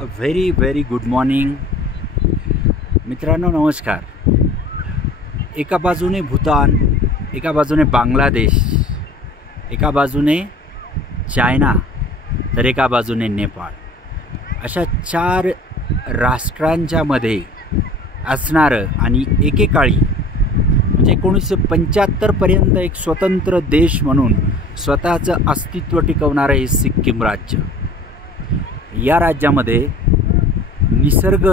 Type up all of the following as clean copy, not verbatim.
Very very good morning मित्रांनो, नमस्कार। एका बाजूने भूतान, एका बाजूने बांगलादेश, एका बाजूने चायना, तर एका बाजूने नेपाळ, अशा 4 राष्ट्रांच्या मध्ये असणारं आणि एकेकाळी म्हणजे 1975 पर्यंत एक स्वतंत्र देश म्हणून स्वतःचं अस्तित्व टिकवणारं हे सिक्कीम राज्य। या राज्यामध्ये निसर्ग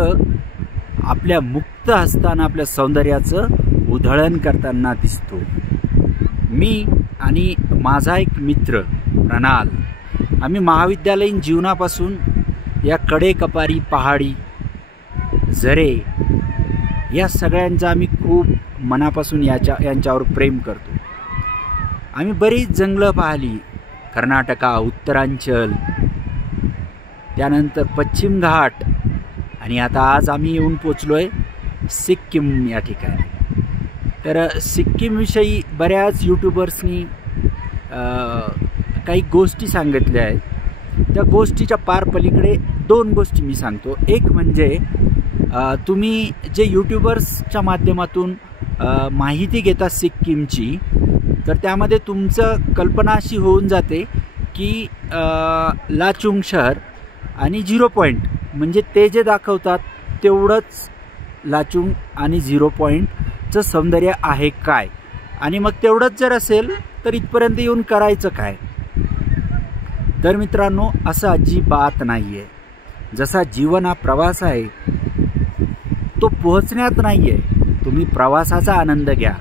आपल्या मुक्त हस्तानं आपल्या सौंदर्याचं उधळण करताना दिसतो। मी आणि माझा एक मित्र प्रणाल, आम्ही महाविद्यालयीन जीवनापासून या कडेकपारी, पहाडी, झरे या सगळ्यांचा आम्ही खूप मनापासून यांच्यावर प्रेम करतो। आम्ही बरीच जंगलं पाहिली, कर्नाटका, उत्तरांचल, त्यानंतर पश्चिम घाट, आणि आता आज आम्ही येऊन पोचलोय सिक्कीम या ठिकाणी। तर सिक्कीमविषयी बऱ्याच यूट्यूबर्सनी काही गोष्टी सांगितल्या आहेत। त्या गोष्टीच्या पार पलीकडे 2 गोष्टी मी सांगतो। एक म्हणजे तुम्ही जे यूट्यूबर्सच्या माध्यमातून माहिती घेता सिक्कीमची, तर त्यामध्ये तुमचं कल्पना अशी होऊन जाते की लाचुंग शहर आणि 0 पॉईंट म्हणजे ते जे दाखवतात तेवढंच लाचुंग आणि 0 पॉईंटचं सौंदर्य आहे काय, आणि मग तेवढंच जर असेल तर इथपर्यंत येऊन करायचं काय। तर मित्रांनो, असं अजिबात नाही आहे। जसा जीवन हा प्रवास आहे तो पोहोचण्यात नाही आहे, तुम्ही प्रवासाचा आनंद घ्या।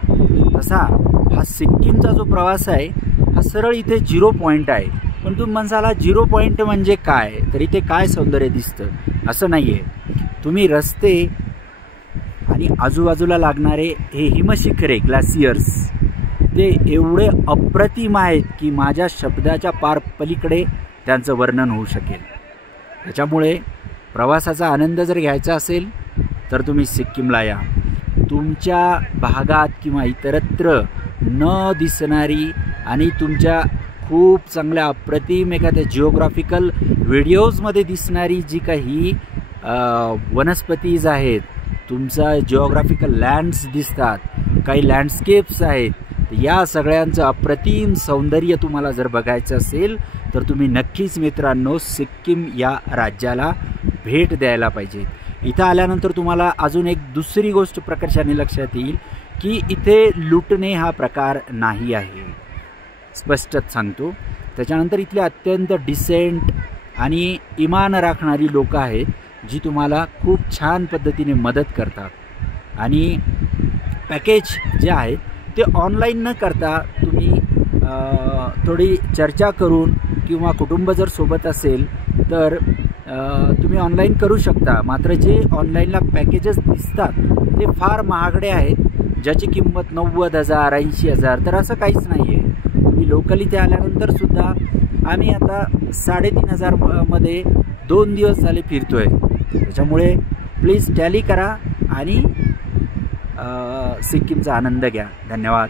तसा हा सिक्कीमचा जो प्रवास आहे हा सरळ इथे 0 पॉईंट आहे। पण तुम्ही म्हणसाला 0 पॉईंट म्हणजे काय, तर इथे काय सौंदर्य दिसतं, असं नाही आहे। तुम्ही रस्ते आणि आजूबाजूला लागणारे हे हिमशिखरे, ग्लासियर्स, ते एवढे अप्रतिम आहेत की माझ्या शब्दाच्या पार पलीकडे त्यांचं वर्णन होऊ शकेल। त्याच्यामुळे प्रवासाचा आनंद जर घ्यायचा असेल तर तुम्ही सिक्कीमला या। तुमच्या भागात किंवा इतरत्र न दिसणारी आणि तुमच्या खूप चांगल्या अप्रतिम एखाद्या जिओग्राफिकल व्हिडिओजमध्ये दिसणारी जी काही वनस्पतीज आहेत, तुमचा जिओग्राफिकल लँड्स दिसतात, काही लँडस्केप्स आहेत, या सगळ्यांचं अप्रतिम सौंदर्य तुम्हाला जर बघायचं असेल तर तुम्ही नक्कीच मित्रांनो सिक्कीम या राज्याला भेट द्यायला पाहिजे। इथं आल्यानंतर तुम्हाला अजून एक दुसरी गोष्ट प्रकर्षाने लक्षात येईल की इथे लुटणे हा प्रकार नाही आहे, स्पष्टच सांगतो। त्याच्यानंतर इथले अत्यंत डिसेंट आणि इमान राखणारी लोक आहेत जी तुम्हाला खूप छान पद्धतीने मदत करतात। आणि पॅकेज जे आहेत ते ऑनलाईन न करता तुम्ही थोडी चर्चा करून किंवा कुटुंब जर सोबत असेल तर तुम्ही ऑनलाईन करू शकता। मात्र जे ऑनलाईनला पॅकेजेस दिसतात ते फार महागडे आहेत, ज्याची किंमत 90,000, 80,000, तर असं काहीच नाही आहे। तुम्ही लोकल इथे आल्यानंतर सुद्धा आम्ही आता 3,500 मध्ये 2 दिवस झाले फिरतोय। त्याच्यामुळे प्लीज टॅली करा आणि सिक्कीमचा आनंद घ्या। धन्यवाद।